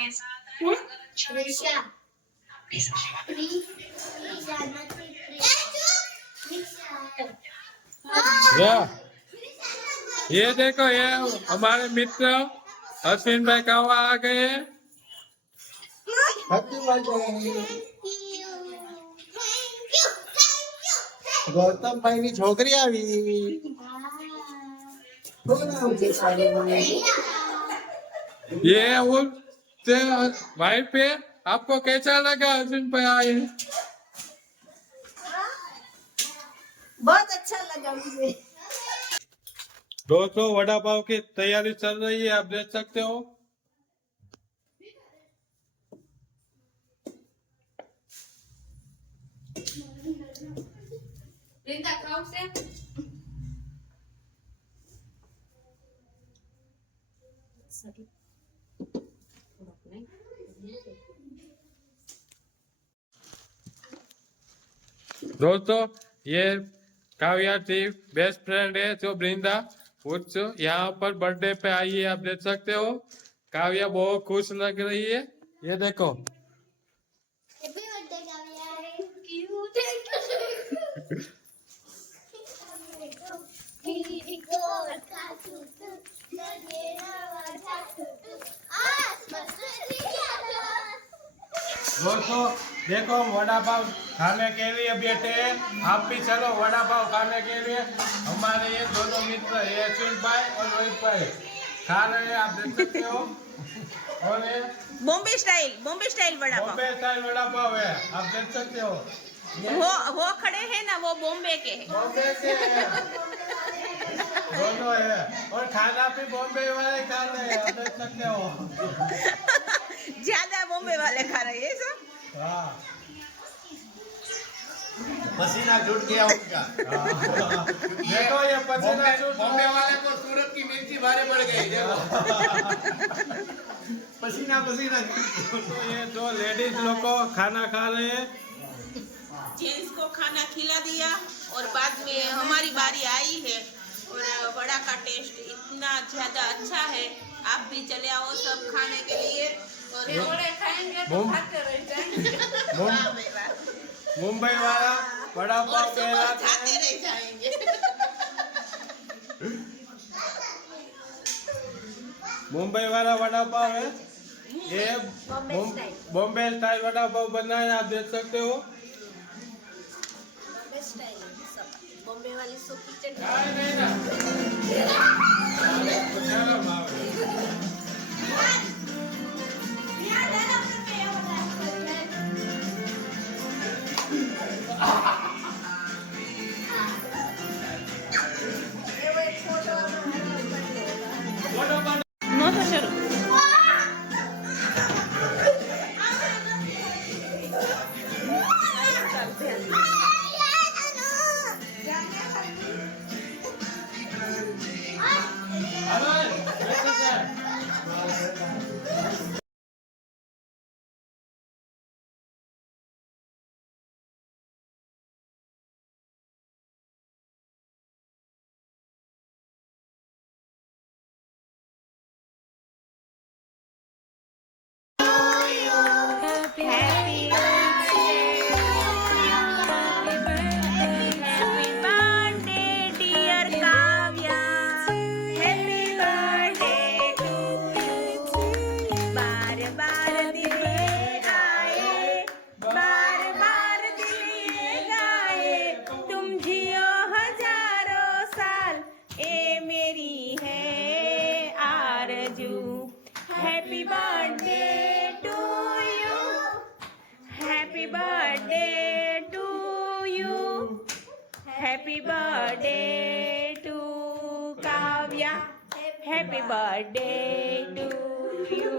प्रिशा प्रिशा નથી પ્રિશા या ये देखो ये हमारे मित्र अश्विन भाई कहवा आ गए हैं। ગૌતમ ભાઈ ની છોકરી આવી ये उससे भाई पे आपको कैसा लगा अश्विन भाई आए। बहुत अच्छा लगा मुझे। दोस्तों वड़ा पाव की तैयारी चल रही है, आप देख सकते हो। रिंदा खाओ से दोस्तों ये काव्या की बेस्ट फ्रेंड है जो वृंदा कुछ यहाँ पर बर्थडे पे आई है, आप देख सकते हो। काव्या बहुत खुश लग रही है, ये देखो। Happy birthday Kavya. Thank you दोस्तों देखो वड़ा पाव खाने के लिए बैठे हैं, आप भी चलो वड़ा पाव खाने के लिए। हमारे ये दोनों मित्र ये अश्विन भाई और रोहित भाई खा रहे हैं, आप देख सकते हो। और ये बॉम्बे स्टाइल वड़ा पाव। बॉम्बे स्टाइल वड़ा पाव है, आप देख सकते हो। वो खड़े हैं ना, वो बॉम्बे के हैं। बॉम्बे के है दोनों है, और खाना भी बॉम्बे वाले खा रहे हैं, आप देख सकते हो। ज्यादा बॉम्बे वाले खा रहे हैं सब। हाँ पसीना छूट गया उनका देखो ये पसीना छूट बॉम्बे वाले को सूरत की मिर्ची भारे पड़ गई देखो पसीना पसीना तो ये दो लेडीज लोग को खाना खा रहे हैं। जेंट्स को खाना खिला दिया और बाद में हमारी बारी आई है और वड़ा का टेस्ट इतना ज्यादा अच्छा है, आप भी चले आओ सब खाने के लिए। और खाएंगे तो खाते रह जाएंगे। मुंबई वाला वड़ा पाव खाते रह जाएंगे। मुंबई वाला वड़ा पाव है, ये बॉम्बे स्टाइल वड़ा पाव बना है, आप देख सकते हो। बॉम्बे वाली सूखी Happy birthday to you. Happy birthday to you. Happy birthday to Kavya. Happy birthday to you.